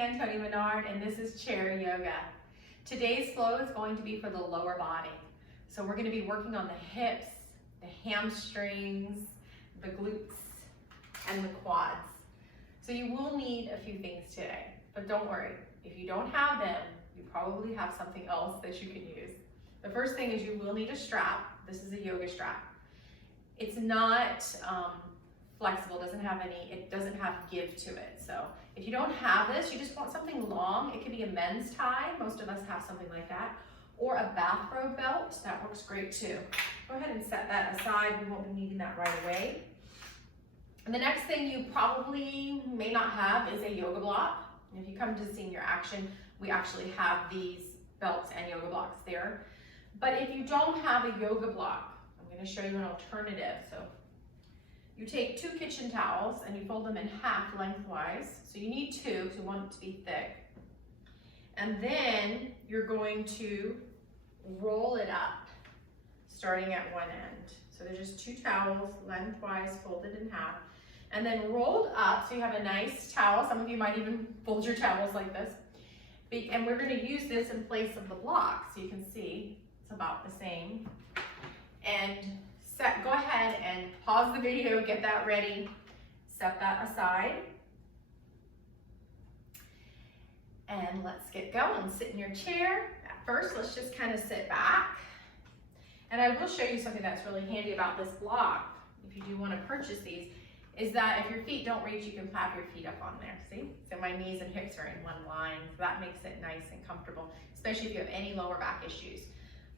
again, Toni Minard, and this is Chair Yoga. Today's flow is going to be for the lower body. So we're going to be working on the hips, the hamstrings, the glutes, and the quads. So you will need a few things today, but don't worry. If you don't have them, you probably have something else that you can use. The first thing is you will need a strap. This is a yoga strap. It's not flexible, it doesn't have give to it. So if you don't have this, you just want something long. It could be a men's tie. Most of us have something like that. Or a bathrobe belt, that works great too. Go ahead and set that aside. We won't be needing that right away. And the next thing you probably may not have is a yoga block. And if you come to Senior Action, we actually have these belts and yoga blocks there. But if you don't have a yoga block, I'm going to show you an alternative. So you take 2 kitchen towels and you fold them in half lengthwise. So you need 2 because you want it to be thick. And then you're going to roll it up, starting at one end. So there's just 2 towels lengthwise folded in half. And then rolled up, so you have a nice towel. Some of you might even fold your towels like this. And we're going to use this in place of the block, so you can see it's about the same. And go ahead and pause the video, get that ready, set that aside. And let's get going. Sit in your chair. At first, let's just kind of sit back. And I will show you something that's really handy about this block, if you do want to purchase these, is that if your feet don't reach, you can have your feet up on there, see? So my knees and hips are in one line, so that makes it nice and comfortable, especially if you have any lower back issues.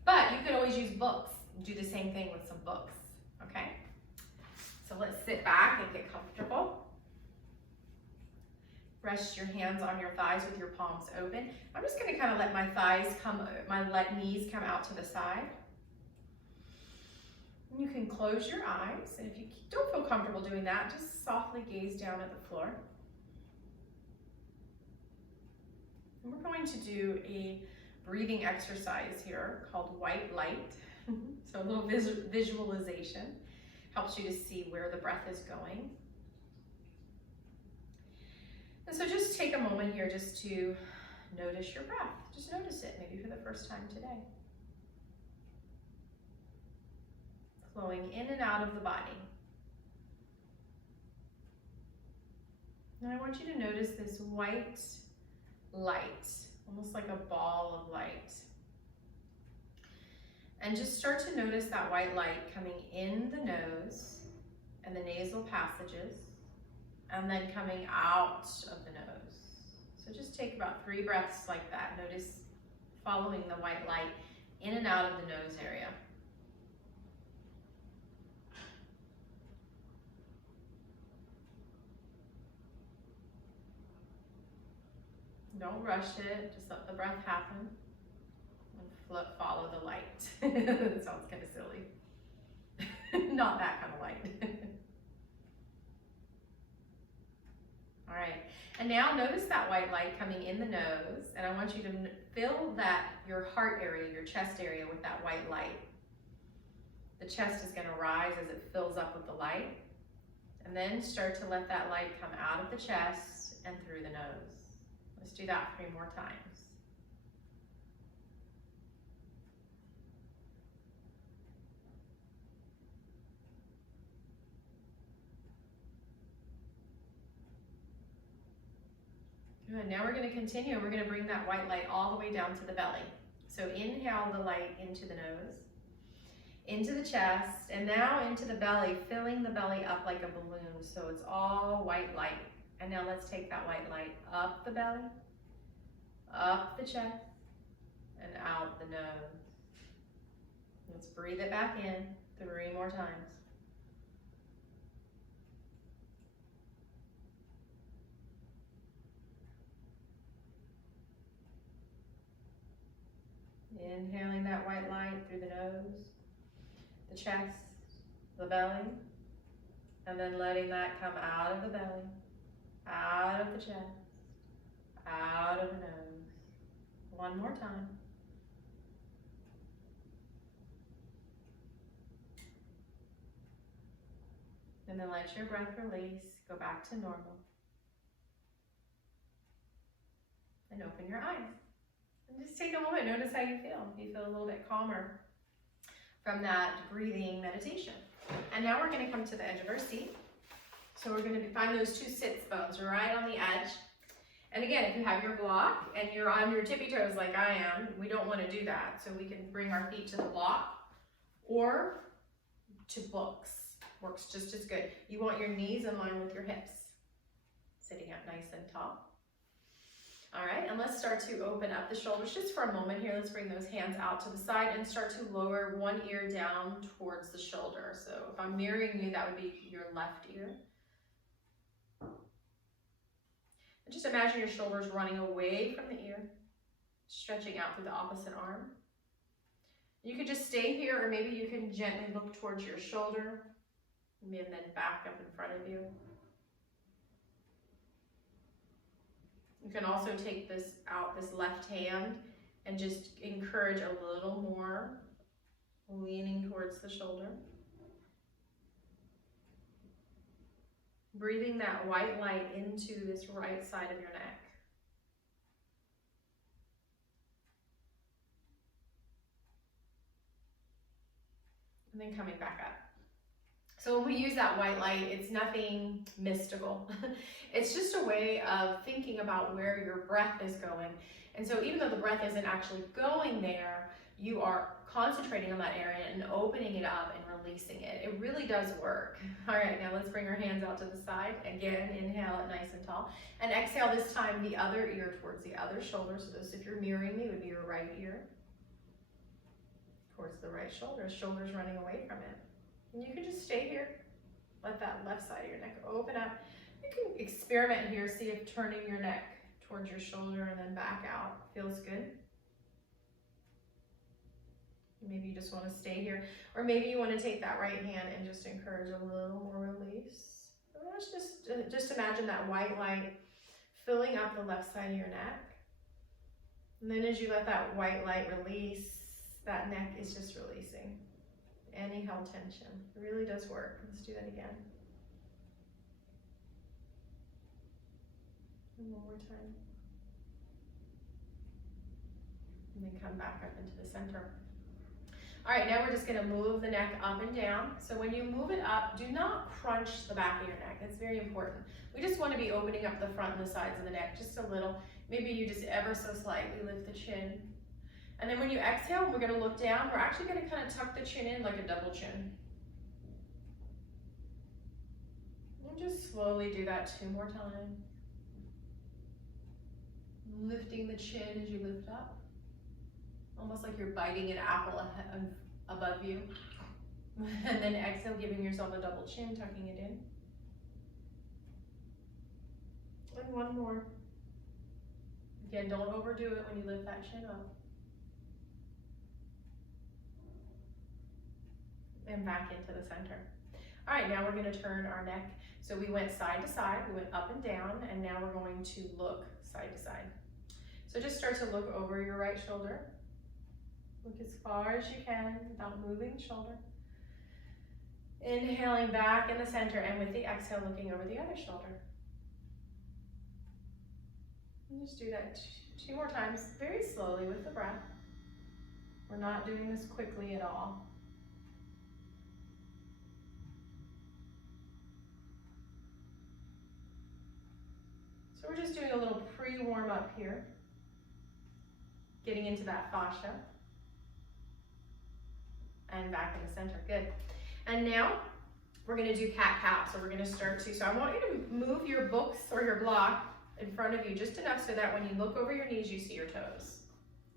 But you could always use books. Do the same thing with some books, okay? So let's sit back and get comfortable. Rest your hands on your thighs with your palms open. I'm just gonna kind of let my knees come out to the side. You can close your eyes, and if you don't feel comfortable doing that, just softly gaze down at the floor. And we're going to do a breathing exercise here called white light. So a little visualization helps you to see where the breath is going. And so just take a moment here just to notice your breath. Just notice it, maybe for the first time today. Flowing in and out of the body. Now I want you to notice this white light, almost like a ball of light. And just start to notice that white light coming in the nose and the nasal passages, and then coming out of the nose. So just take about 3 breaths like that. Notice following the white light in and out of the nose area. Don't rush it, just let the breath happen. And follow the light. That sounds kind of silly. Not that kind of light. All right, and now notice that white light coming in the nose, and I want you to fill your heart area, your chest area with that white light. The chest is gonna rise as it fills up with the light, and then start to let that light come out of the chest and through the nose. Let's do that 3 more times. Good, now we're going to continue. We're going to bring that white light all the way down to the belly. So inhale the light into the nose, into the chest, and now into the belly, filling the belly up like a balloon. So it's all white light. And now let's take that white light up the belly, up the chest, and out the nose. Let's breathe it back in 3 more times. Inhaling that white light through the nose, the chest, the belly, and then letting that come out of the belly, out of the chest, out of the nose. 1 more time. And then let your breath release, go back to normal. and open your eyes. And just take a moment, notice how you feel. You feel a little bit calmer from that breathing meditation. And now we're going to come to the edge of our seat. So we're going to find those two sits bones right on the edge. And again, if you have your block and you're on your tippy toes like I am, we don't want to do that. So we can bring our feet to the block or to books. Works just as good. You want your knees in line with your hips. Sitting up nice and tall. All right, and let's start to open up the shoulders just for a moment here. Let's bring those hands out to the side and start to lower one ear down towards the shoulder. So if I'm mirroring you, that would be your left ear. And just imagine your shoulders running away from the ear, stretching out through the opposite arm. You could just stay here, or maybe you can gently look towards your shoulder and then back up in front of you. You can also take this out, this left hand, and just encourage a little more leaning towards the shoulder. Breathing that white light into this right side of your neck. And then coming back up. So when we use that white light, it's nothing mystical. It's just a way of thinking about where your breath is going. And so even though the breath isn't actually going there, you are concentrating on that area and opening it up and releasing it. It really does work. All right, now let's bring our hands out to the side. Again, inhale it nice and tall. And exhale this time the other ear towards the other shoulder. So this, if you're mirroring me, would be your right ear towards the right shoulder. Shoulders running away from it. And you can just stay here. Let that left side of your neck open up. You can experiment here, see if turning your neck towards your shoulder and then back out feels good. Maybe you just want to stay here. Or maybe you want to take that right hand and just encourage a little more release. And let's just imagine that white light filling up the left side of your neck. And then as you let that white light release, that neck is just releasing any held tension. It really does work. Let's do that again. And one more time. And then come back up into the center. All right, now we're just gonna move the neck up and down. So when you move it up, do not crunch the back of your neck. That's very important. We just wanna be opening up the front and the sides of the neck just a little. Maybe you just ever so slightly lift the chin. And then when you exhale, we're gonna look down. We're actually gonna kind of tuck the chin in like a double chin. And just slowly do that 2 more times. Lifting the chin as you lift up. Almost like you're biting an apple above you. And then exhale, giving yourself a double chin, tucking it in. And one more. Again, don't overdo it when you lift that chin up. And back into the center. All right, now we're going to turn our neck. So we went side to side, we went up and down, and now we're going to look side to side. So just start to look over your right shoulder. Look as far as you can without moving the shoulder. Inhaling back in the center, and with the exhale, looking over the other shoulder. And just do that 2 more times, very slowly with the breath. We're not doing this quickly at all. So we're just doing a little pre-warm up here, getting into that fascia. And back in the center, good. And now we're gonna do cat-cow. So we're gonna start to, so I want you to move your books or your block in front of you just enough so that when you look over your knees, you see your toes.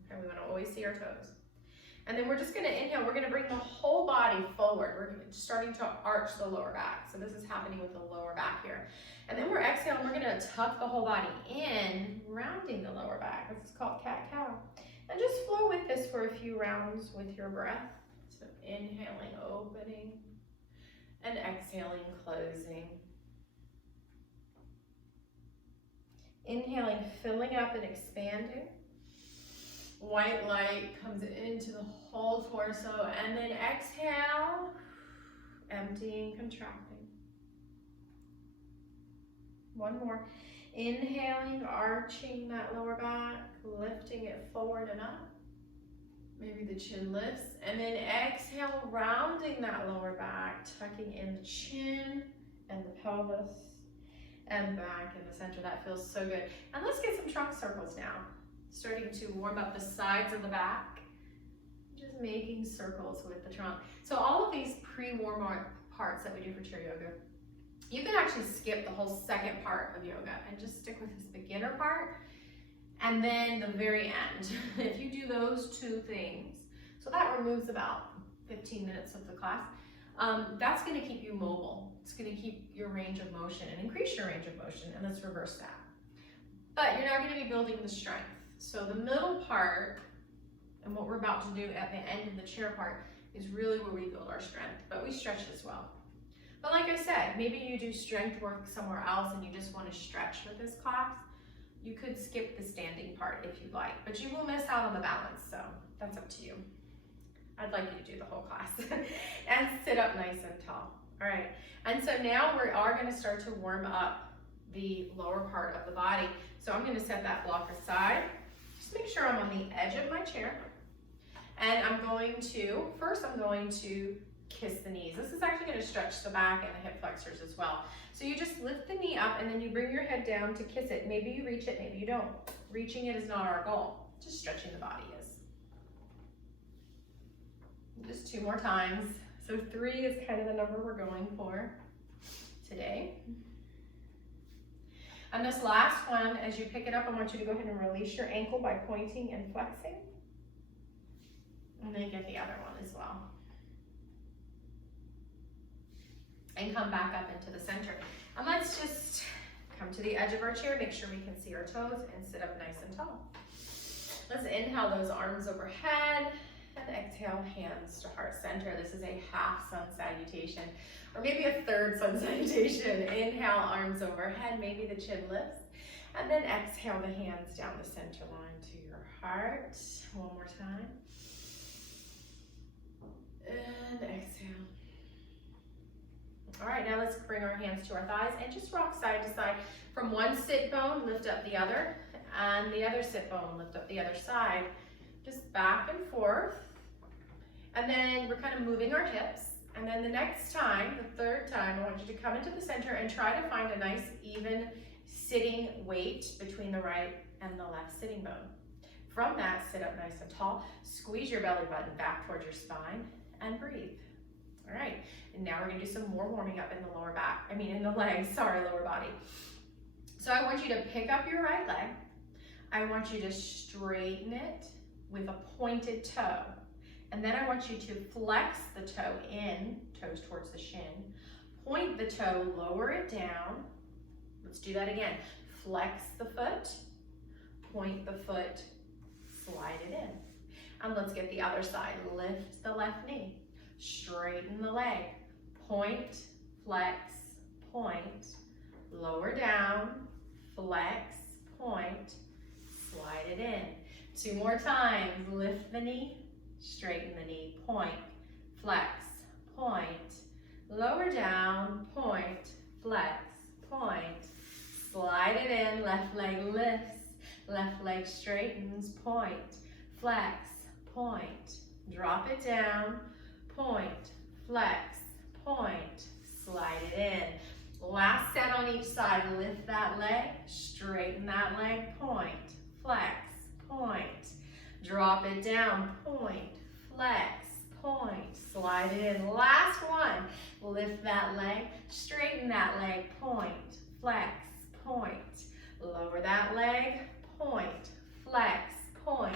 Okay, we wanna always see our toes. And then we're just gonna inhale, we're gonna bring the whole body forward. We're starting to arch the lower back. So this is happening with the lower back here. And then we're exhaling, we're gonna tuck the whole body in, rounding the lower back. This is called cat-cow. And just flow with this for a few rounds with your breath. So inhaling, opening, and exhaling, closing. Inhaling, filling up and expanding. White light comes into the whole torso, and then exhale, emptying, contracting. One more. Inhaling, arching that lower back, lifting it forward and up. Maybe the chin lifts. And then exhale, rounding that lower back, tucking in the chin and the pelvis and back in the center. That feels so good. And let's get some trunk circles now. Starting to warm up the sides of the back. Just making circles with the trunk. So all of these pre-warm-up parts that we do for chair yoga, you can actually skip the whole second part of yoga and just stick with this beginner part and then the very end. If you do those two things, so that removes about 15 minutes of the class, that's going to keep you mobile. It's going to keep your range of motion and increase your range of motion, and let's reverse that. But you're not going to be building the strength. So the middle part, and what we're about to do at the end of the chair part, is really where we build our strength, but we stretch as well. But like I said, maybe you do strength work somewhere else and you just want to stretch with this class. You could skip the standing part if you'd like, but you will miss out on the balance, so that's up to you. I'd like you to do the whole class and sit up nice and tall. All right, and so now we are going to start to warm up the lower part of the body. So I'm going to set that block aside. Just make sure I'm on the edge of my chair. And I'm going to kiss the knees. This is actually going to stretch the back and the hip flexors as well. So you just lift the knee up and then you bring your head down to kiss it. Maybe you reach it, maybe you don't. Reaching it is not our goal. Just stretching the body is. Just 2 more times. So 3 is kind of the number we're going for today. And this last one, as you pick it up, I want you to go ahead and release your ankle by pointing and flexing. And then get the other one as well. And come back up into the center. And let's just come to the edge of our chair, make sure we can see our toes, and sit up nice and tall. Let's inhale those arms overhead, and exhale, hands to heart center. This is a half sun salutation, or maybe a third sun salutation. Inhale, arms overhead, maybe the chin lifts, and then exhale the hands down the center line to your heart. One more time. And exhale. All right, now let's bring our hands to our thighs and just rock side to side. From one sit bone, lift up the other, and the other sit bone, lift up the other side. Just back and forth. And then we're kind of moving our hips. And then the next time, the third time, I want you to come into the center and try to find a nice even sitting weight between the right and the left sitting bone. From that, sit up nice and tall. Squeeze your belly button back towards your spine and breathe. All right, and now we're gonna do some more warming up in the lower back, in the legs, lower body. So I want you to pick up your right leg. I want you to straighten it with a pointed toe. And then I want you to flex the toe in, toes towards the shin. Point the toe, lower it down. Let's do that again. Flex the foot, point the foot, slide it in. And let's get the other side. Lift the left knee, straighten the leg, point, flex, point, lower down, flex, point, slide it in. 2 more times. Lift the knee, straighten the knee, point, flex, point, lower down, point, flex, point, slide it in, left leg lifts, left leg straightens, point, flex, point, drop it down, point, flex, point, slide it in. Last set on each side. Lift that leg, straighten that leg, point, flex, point, drop it down, point, flex, point, slide it in. Last one. Lift that leg, straighten that leg, point, flex, point, lower that leg, point, flex, point,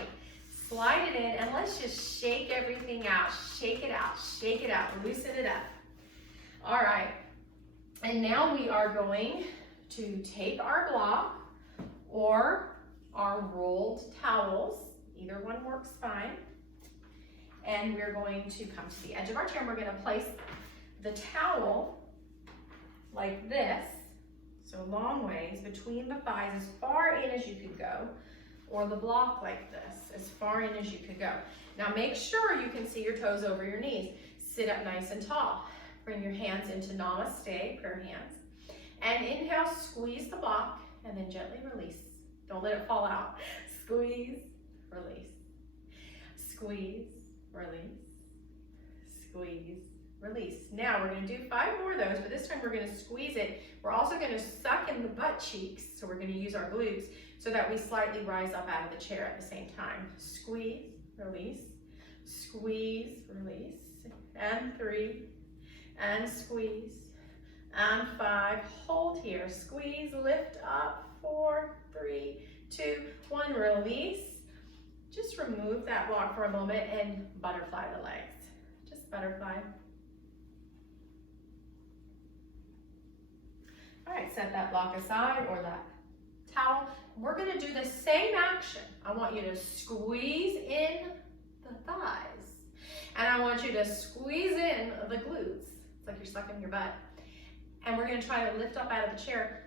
slide it in, and let's just shake everything out. Shake it out, loosen it up. All right, and now we are going to take our block or our rolled towels, either one works fine, and we're going to come to the edge of our chair and we're going to place the towel like this, so long ways between the thighs as far in as you could go, or the block like this, as far in as you could go. Now make sure you can see your toes over your knees. Sit up nice and tall. Bring your hands into namaste, prayer hands. And inhale, squeeze the block. and then gently release. Don't let it fall out. Squeeze, release. Squeeze, release. Squeeze, release. Now we're going to do 5 more of those, but this time we're going to squeeze it. We're also going to suck in the butt cheeks, so we're going to use our glutes so that we slightly rise up out of the chair at the same time. Squeeze, release, squeeze, release, and 3, and squeeze, and 5. Hold here, squeeze, lift up, 4, 3, 2, 1, release. Just remove that block for a moment and butterfly the legs. Just butterfly. All right, set that block aside or that towel. We're gonna do the same action. I want you to squeeze in the thighs. And I want you to squeeze in the glutes. It's like you're sucking your butt. And we're gonna try to lift up out of the chair,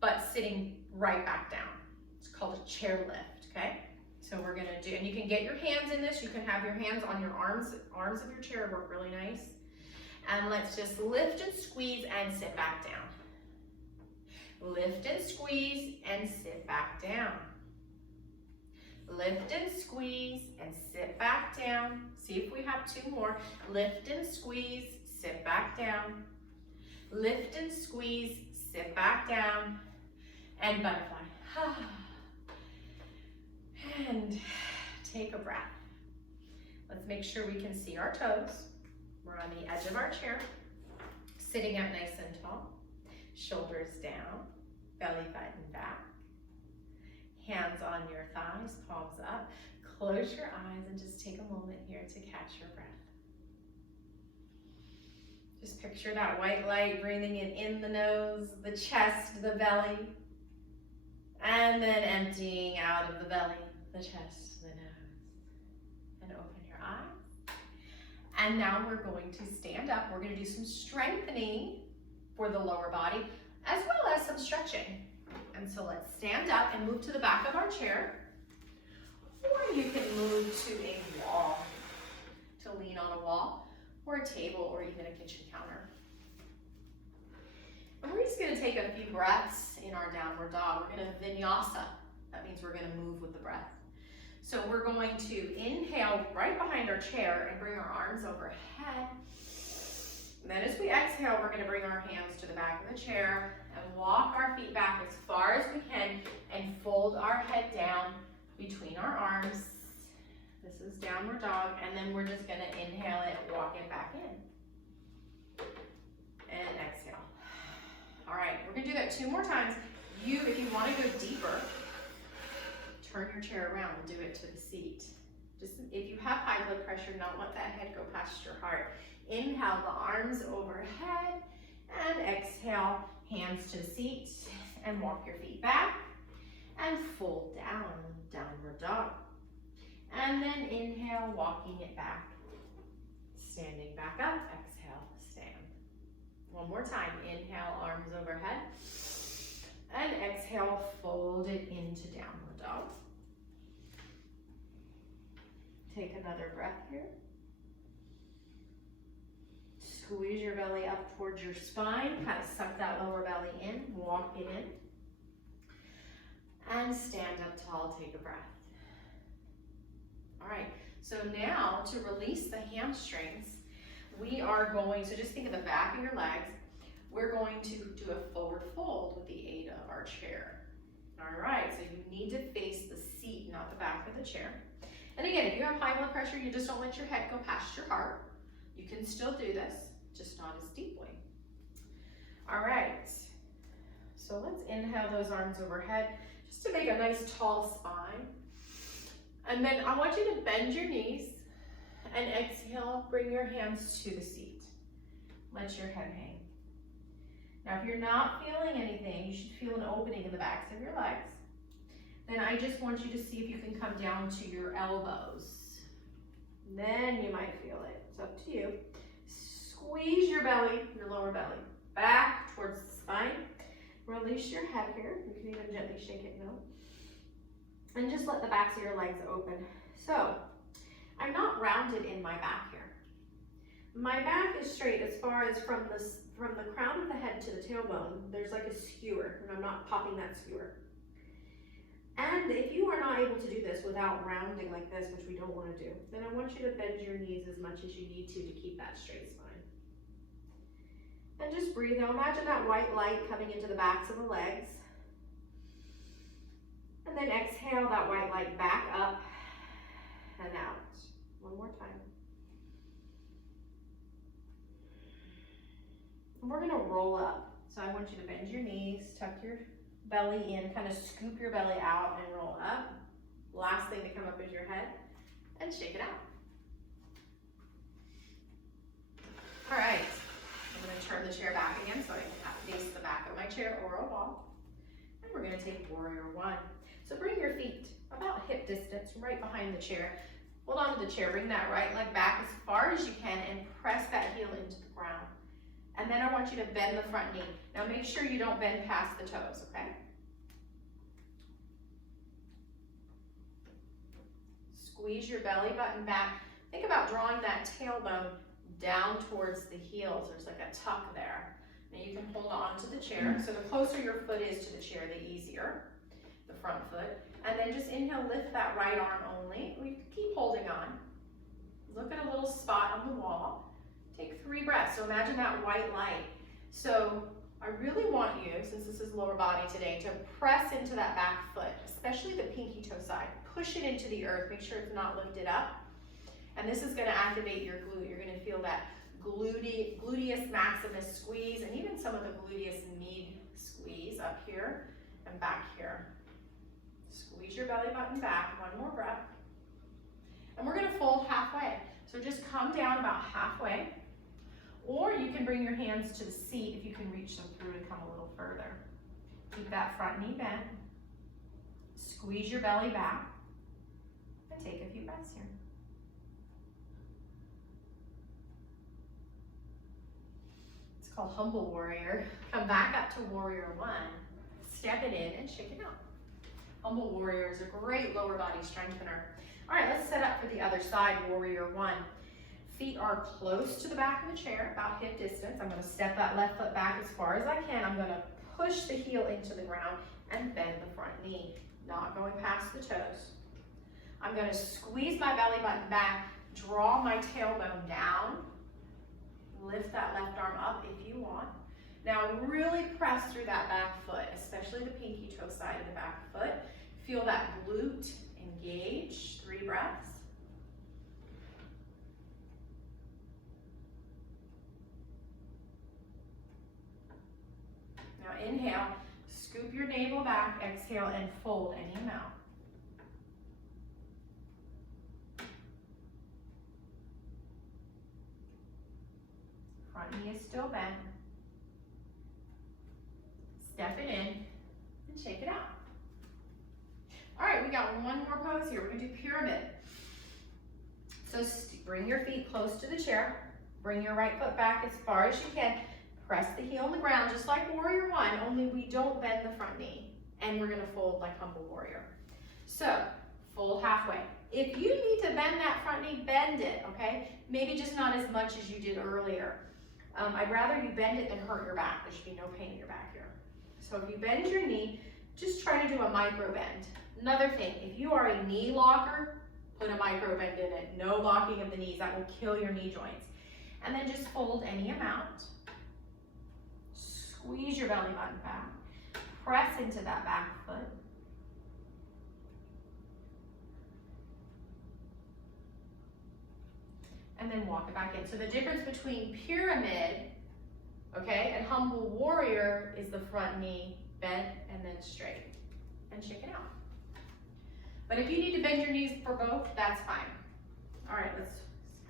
but sitting right back down. It's called a chair lift, okay? So we're gonna do, and you can get your hands in this. You can have your hands on your arms of your chair work really nice. And let's just lift and squeeze and sit back down. Lift and squeeze and sit back down. Lift and squeeze and sit back down. See if we have 2 more. Lift and squeeze, sit back down. Lift and squeeze, sit back down. And butterfly. And take a breath. Let's make sure we can see our toes. We're on the edge of our chair, sitting up nice and tall. Shoulders down, belly button back. Hands on your thighs, palms up. Close your eyes and just take a moment here to catch your breath. Just picture that white light breathing it in the nose, the chest, the belly, and then emptying out of the belly, the chest, the nose. And open your eyes. And now we're going to stand up. We're going to do some strengthening for the lower body, as well as some stretching. And so let's stand up and move to the back of our chair, or you can move to a wall, to lean on a wall, or a table, or even a kitchen counter. And we're just gonna take a few breaths in our downward dog. We're gonna vinyasa. That means we're gonna move with the breath. So we're going to inhale right behind our chair and bring our arms overhead. And then as we exhale, we're gonna bring our hands to the back of the chair and walk our feet back as far as we can and fold our head down between our arms. This is downward dog, and then we're just gonna inhale it, walk it back in. And exhale. All right, we're gonna do that 2 more times. If you wanna go deeper, turn your chair around and do it to the seat. Just if you have high blood pressure, not let that head go past your heart. Inhale the arms overhead and exhale, hands to the seat, and walk your feet back and fold down, downward dog. And then inhale, walking it back, standing back up, exhale, stand. One more time, inhale, arms overhead, and exhale, fold it into downward dog. Take another breath here. Squeeze your belly up towards your spine, kind of suck that lower belly in, walk it in. And stand up tall, take a breath. All right, so now to release the hamstrings, we are going, so just think of the back of your legs, we're going to do a forward fold with the aid of our chair. All right, so you need to face the seat, not the back of the chair. And again, if you have high blood pressure, you just don't let your head go past your heart. You can still do this, just not as deeply. All right, so let's inhale those arms overhead, just to make a nice tall spine. And then I want you to bend your knees and exhale, bring your hands to the seat. Let your head hang. Now, if you're not feeling anything, you should feel an opening in the backs of your legs. Then I just want you to see if you can come down to your elbows. Then you might feel it. It's up to you. Squeeze your belly, your lower belly, back towards the spine. Release your head here. You can even gently shake it, no. And just let the backs of your legs open. So, I'm not rounded in my back here. My back is straight as far as from the crown of the head to the tailbone. There's like a skewer, and I'm not popping that skewer. And if you are not able to do this without rounding like this, which we don't want to do, then I want you to bend your knees as much as you need to keep that straight spine. And just breathe. Now imagine that white light coming into the backs of the legs. And then exhale that white light back up and out. One more time. And we're gonna roll up. So I want you to bend your knees, tuck your belly in, kind of scoop your belly out and roll up. Last thing to come up is your head and shake it out. All right, I'm gonna turn the chair back again so I can face the back of my chair or a wall. And we're gonna take warrior one. So bring your feet about hip distance right behind the chair. Hold on to the chair, bring that right leg back as far as you can and press that heel into the ground. And then I want you to bend the front knee. Now make sure you don't bend past the toes, okay? Squeeze your belly button back. Think about drawing that tailbone down towards the heels. There's like a tuck there. Now you can hold on to the chair. So the closer your foot is to the chair, the easier. The front foot. And then just inhale, lift that right arm only. We keep holding on. Look at a little spot on the wall. Take 3 breaths. So imagine that white light. So I really want you, since this is lower body today, to press into that back foot, especially the pinky toe side. Push it into the earth. Make sure it's not lifted up. And this is going to activate your glute. You're going to feel that gluteus maximus squeeze and even some of the gluteus med squeeze up here and back here. Squeeze your belly button back. One more breath. And we're going to fold halfway. So just come down about halfway. Or you can bring your hands to the seat if you can reach them through and come a little further. Keep that front knee bent. Squeeze your belly back. And take a few breaths here. It's called humble warrior. Come back up to warrior one. Step it in and shake it out. Humble warrior is a great lower body strengthener. All right, let's set up for the other side, warrior one. Feet are close to the back of the chair, about hip distance. I'm going to step that left foot back as far as I can. I'm going to push the heel into the ground and bend the front knee, not going past the toes. I'm going to squeeze my belly button back, draw my tailbone down, lift that left arm up if you want. Now really press through that back foot, especially the pinky toe side of the back foot. Feel that glute engage. 3 breaths. Now inhale, scoop your navel back, exhale and fold any amount. Front knee is still bent. Step it in and shake it out. All right, we got one more pose here. We're gonna do pyramid. So bring your feet close to the chair. Bring your right foot back as far as you can. Press the heel on the ground, just like warrior one, only we don't bend the front knee. And we're gonna fold like humble warrior. So, fold halfway. If you need to bend that front knee, bend it, okay? Maybe just not as much as you did earlier. I'd rather you bend it than hurt your back. There should be no pain in your back here. So if you bend your knee, just try to do a micro bend. Another thing, if you are a knee locker, put a micro bend in it. No locking of the knees, that will kill your knee joints. And then just fold any amount. Squeeze your belly button back. Press into that back foot. And then walk it back in. So the difference between pyramid, okay, and humble warrior is the front knee bent and then straight. And shake it out. But if you need to bend your knees for both, that's fine. All right, let's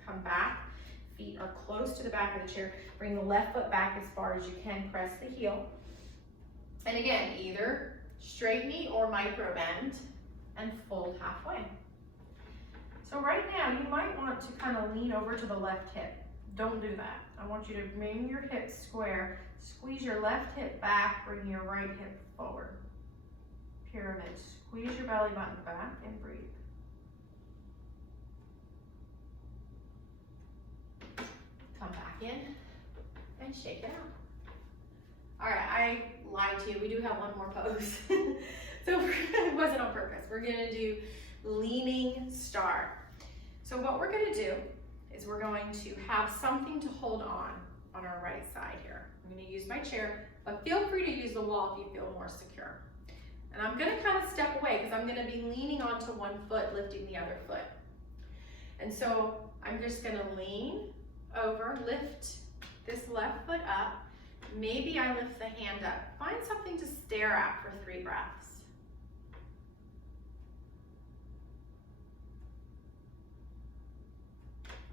come back. Feet are close to the back of the chair. Bring the left foot back as far as you can. Press the heel. And again, either straight knee or micro bend and fold halfway. So right now, you might want to kind of lean over to the left hip. Don't do that. I want you to bring your hips square. Squeeze your left hip back. Bring your right hip forward. Pyramid. Squeeze your belly button back and breathe. Come back in and shake it out. All right, I lied to you. We do have one more pose. So it wasn't on purpose. We're gonna do leaning star. So what we're gonna do is we're going to have something to hold on our right side here. I'm gonna use my chair, but feel free to use the wall if you feel more secure. And I'm gonna kind of step away because I'm gonna be leaning onto one foot, lifting the other foot. And so I'm just gonna lean over, lift this left foot up. Maybe I lift the hand up. Find something to stare at for 3 breaths.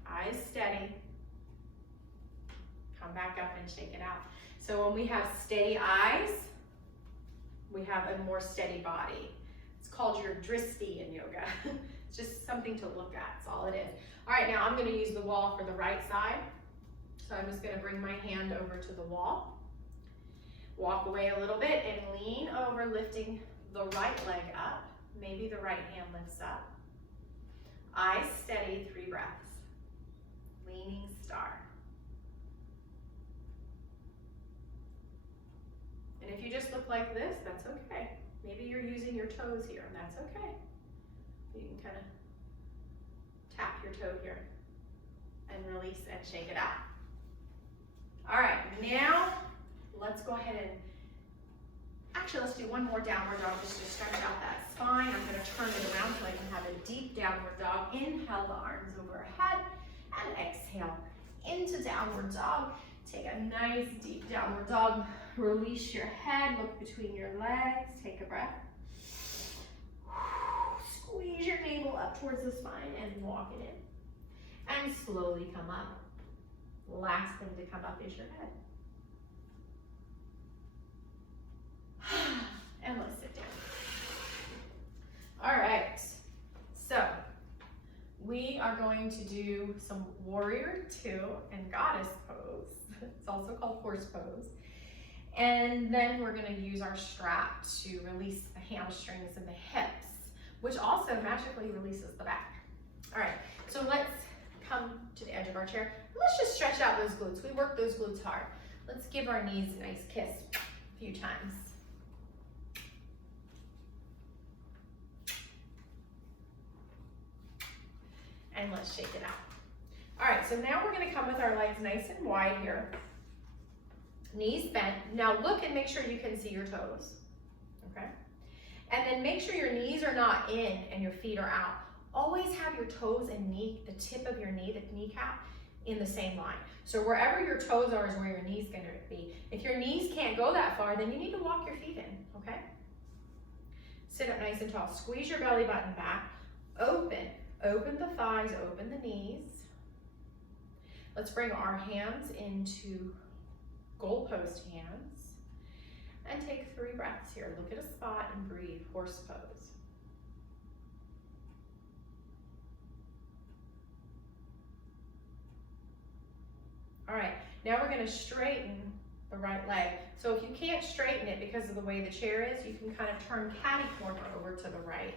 Eyes steady. Come back up and shake it out. So when we have steady eyes, we have a more steady body. It's called your drishti in yoga. It's just something to look at, that's all it is. All right, now I'm gonna use the wall for the right side. So I'm just gonna bring my hand over to the wall. Walk away a little bit and lean over, lifting the right leg up. Maybe the right hand lifts up. Eyes steady, 3 breaths. Leaning star. And if you just look like this, that's okay. Maybe you're using your toes here, and that's okay. You can kind of tap your toe here and release and shake it out. All right, now let's go ahead and, actually let's do one more downward dog just to stretch out that spine. I'm gonna turn it around so I can have a deep downward dog. Inhale the arms overhead and exhale into downward dog. Take a nice deep downward dog. Release your head, look between your legs, take a breath. Squeeze your navel up towards the spine and walk it in. And slowly come up. Last thing to come up is your head. And let's sit down. All right, so we are going to do some warrior 2 and goddess pose. It's also called horse pose. And then we're gonna use our strap to release the hamstrings and the hips, which also magically releases the back. All right, so let's come to the edge of our chair. Let's just stretch out those glutes. We work those glutes hard. Let's give our knees a nice kiss a few times. And let's shake it out. All right, so now we're gonna come with our legs nice and wide here. Knees bent. Now look and make sure you can see your toes, okay? And then make sure your knees are not in and your feet are out. Always have your toes and the tip of your knee, the kneecap, in the same line. So wherever your toes are is where your knee's gonna be. If your knees can't go that far, then you need to walk your feet in, okay? Sit up nice and tall. Squeeze your belly button back. Open the thighs, open the knees. Let's bring our hands into goalpost hands and take 3 breaths here. Look at a spot and breathe, horse pose. All right, now we're gonna straighten the right leg. So if you can't straighten it because of the way the chair is, you can kind of turn catty corner over to the right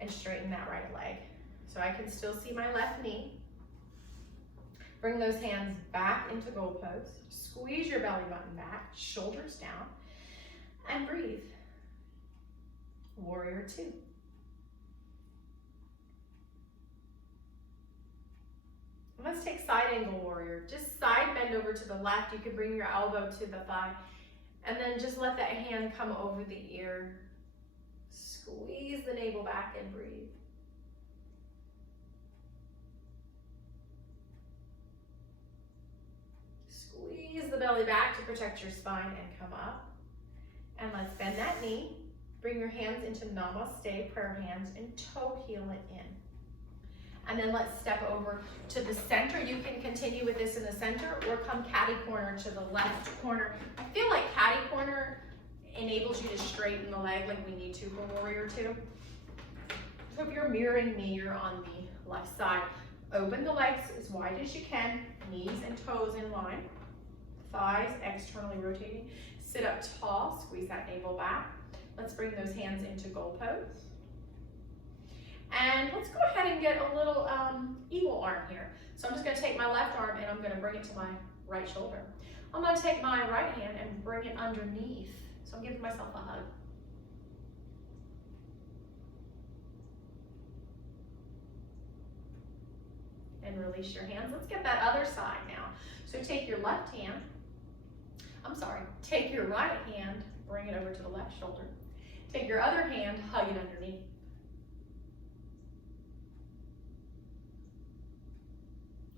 and straighten that right leg. So I can still see my left knee. Bring those hands back into goalpost. Squeeze your belly button back, shoulders down, and breathe. Warrior 2. Let's take side angle warrior. Just side bend over to the left. You can bring your elbow to the thigh, and then just let that hand come over the ear. Squeeze the navel back and breathe. Squeeze the belly back to protect your spine and come up. And let's bend that knee. Bring your hands into namaste, prayer hands, and toe heel it in. And then let's step over to the center. You can continue with this in the center or come catty corner to the left corner. I feel like catty corner enables you to straighten the leg like we need to for warrior 2. So if you're mirroring me, you're on the left side. Open the legs as wide as you can, knees and toes in line. Thighs externally rotating. Sit up tall, squeeze that navel back. Let's bring those hands into goalpost. And let's go ahead and get a little eagle arm here. So I'm just gonna take my left arm and I'm gonna bring it to my right shoulder. I'm gonna take my right hand and bring it underneath. So I'm giving myself a hug. And release your hands. Let's get that other side now. So take your left hand, take your right hand, bring it over to the left shoulder. Take your other hand, hug it underneath.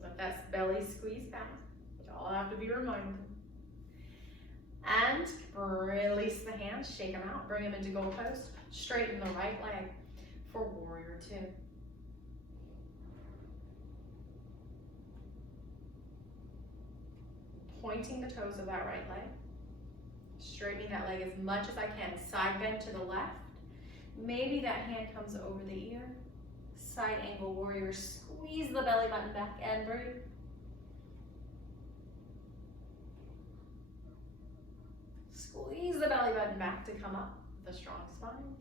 Let that belly squeeze back. Y'all have to be reminded. And release the hands, shake them out, bring them into goal post. Straighten the right leg for warrior two. Pointing the toes of that right leg. Straightening that leg as much as I can. Side bend to the left. Maybe that hand comes over the ear. Side angle warrior. Squeeze the belly button back and breathe. Squeeze the belly button back to come up with a strong spine.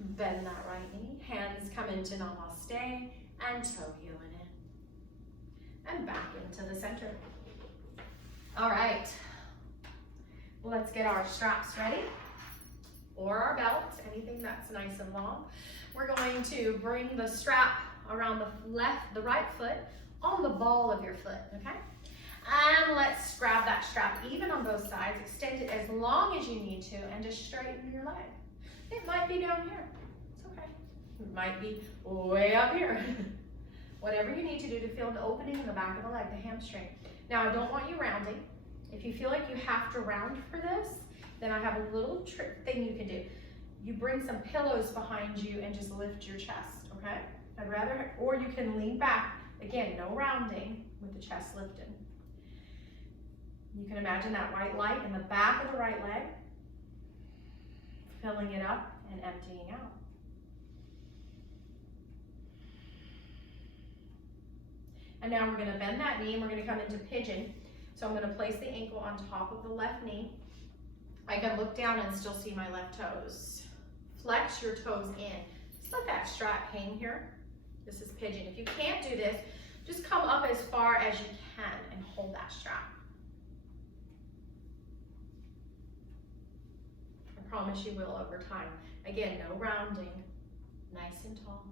Bend that right knee. Hands come into namaste and toe healing in. And back into the center. All right, let's get our straps ready, or our belts, anything that's nice and long. We're going to bring the strap around the right foot on the ball of your foot, okay? And let's grab that strap even on both sides, extend it as long as you need to, and just straighten your leg. It might be down here, it's okay. It might be way up here. Whatever you need to do to feel the opening in the back of the leg, the hamstring. Now, I don't want you rounding. If you feel like you have to round for this, then I have a little trick thing you can do. You bring some pillows behind you and just lift your chest, okay? Or you can lean back. Again, no rounding with the chest lifted. You can imagine that white light in the back of the right leg, filling it up and emptying out. And now we're gonna bend that knee and we're gonna come into pigeon. So I'm gonna place the ankle on top of the left knee. I can look down and still see my left toes. Flex your toes in. Just let that strap hang here. This is pigeon. If you can't do this, just come up as far as you can and hold that strap. I promise you will over time. Again, no rounding, nice and tall.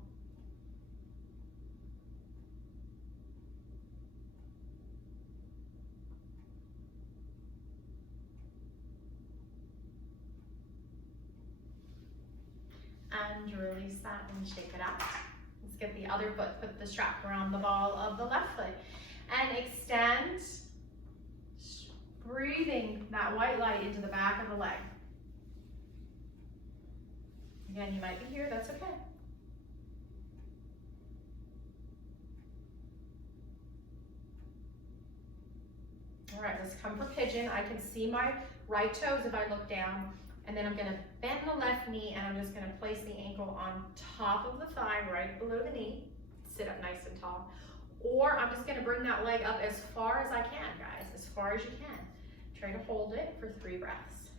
And release that and shake it out. Let's get the other foot, put the strap around the ball of the left foot and extend, breathing that white light into the back of the leg. Again, you might be here, that's okay. All right, let's come for pigeon. I can see my right toes if I look down. And then I'm gonna bend the left knee and I'm just gonna place the ankle on top of the thigh, right below the knee. Sit up nice and tall. Or I'm just gonna bring that leg up as far as I can, guys, as far as you can. Try to hold it for 3 breaths.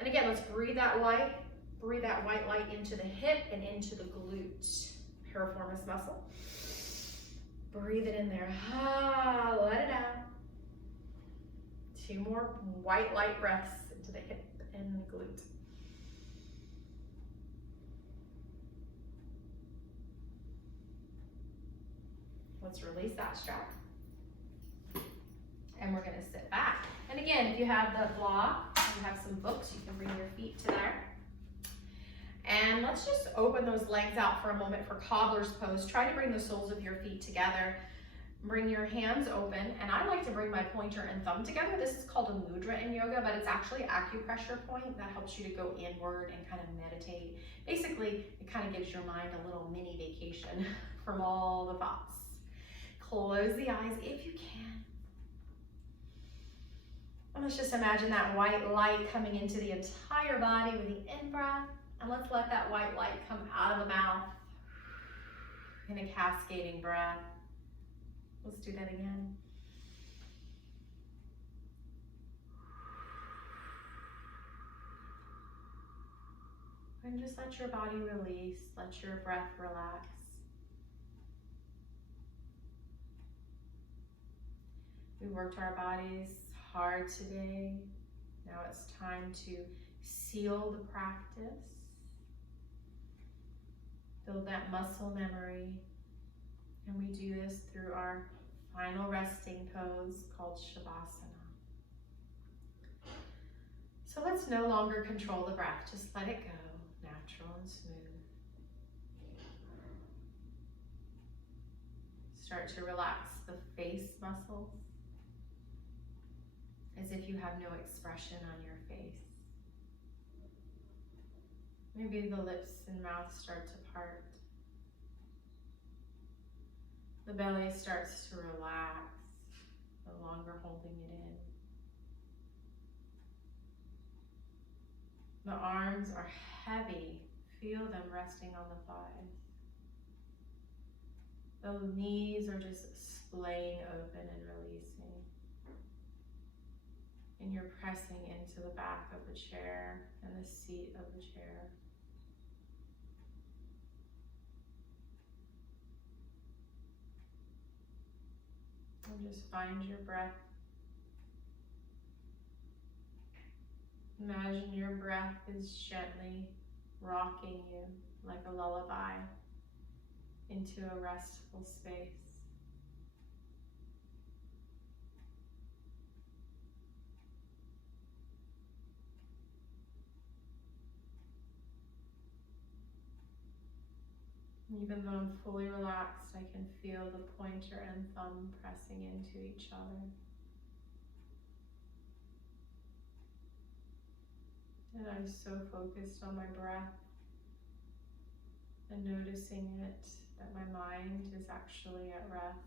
And again, let's breathe that white light into the hip and into the glute, piriformis muscle. Breathe it in there, let it out. 2 more white light breaths into the hip and the glute. Let's release that strap. And we're gonna sit back. And again, if you have the block, you have some books, you can bring your feet to there. And let's just open those legs out for a moment for cobbler's pose. Try to bring the soles of your feet together. Bring your hands open, and I like to bring my pointer and thumb together. This is called a mudra in yoga, but it's actually an acupressure point that helps you to go inward and kind of meditate. Basically, it kind of gives your mind a little mini vacation from all the thoughts. Close the eyes if you can. And let's just imagine that white light coming into the entire body with the in-breath, and let's let that white light come out of the mouth in a cascading breath. Let's do that again. And just let your body release, let your breath relax. We worked our bodies hard today. Now it's time to seal the practice. Build that muscle memory. And we do this through our final resting pose called Shavasana. So let's no longer control the breath. Just let it go, natural and smooth. Start to relax the face muscles as if you have no expression on your face. Maybe the lips and mouth start to part. The belly starts to relax, no longer holding it in. The arms are heavy. Feel them resting on the thighs. The knees are just splaying open and releasing. And you're pressing into the back of the chair and the seat of the chair. And just find your breath. Imagine your breath is gently rocking you like a lullaby into a restful space. Even though I'm fully relaxed, I can feel the pointer and thumb pressing into each other. And I'm so focused on my breath and noticing it, that my mind is actually at rest.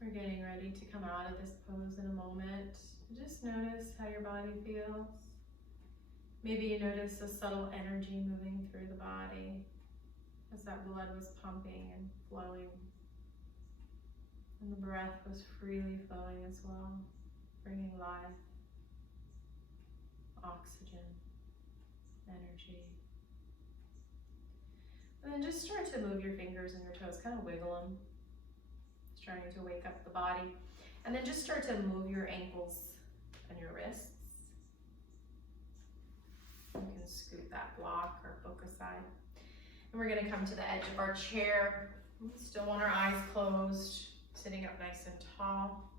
We're getting ready to come out of this pose in a moment. Just notice how your body feels. Maybe you notice a subtle energy moving through the body as that blood was pumping and flowing. And the breath was freely flowing as well, bringing life, oxygen, energy. And then just start to move your fingers and your toes, kind of wiggle them. Starting to wake up the body. And then just start to move your ankles and your wrists. You can scoot that block or book aside. And we're gonna come to the edge of our chair. We still want our eyes closed, sitting up nice and tall.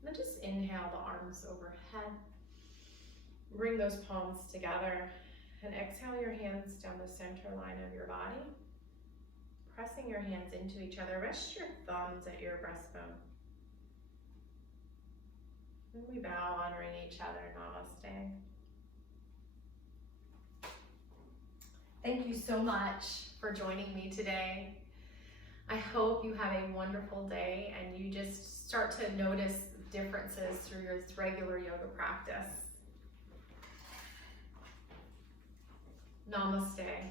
And then just inhale the arms overhead. Bring those palms together and exhale your hands down the center line of your body. Pressing your hands into each other. Rest your thumbs at your breastbone. And we bow, honoring each other. Namaste. Thank you so much for joining me today. I hope you have a wonderful day and you just start to notice differences through your regular yoga practice. Namaste.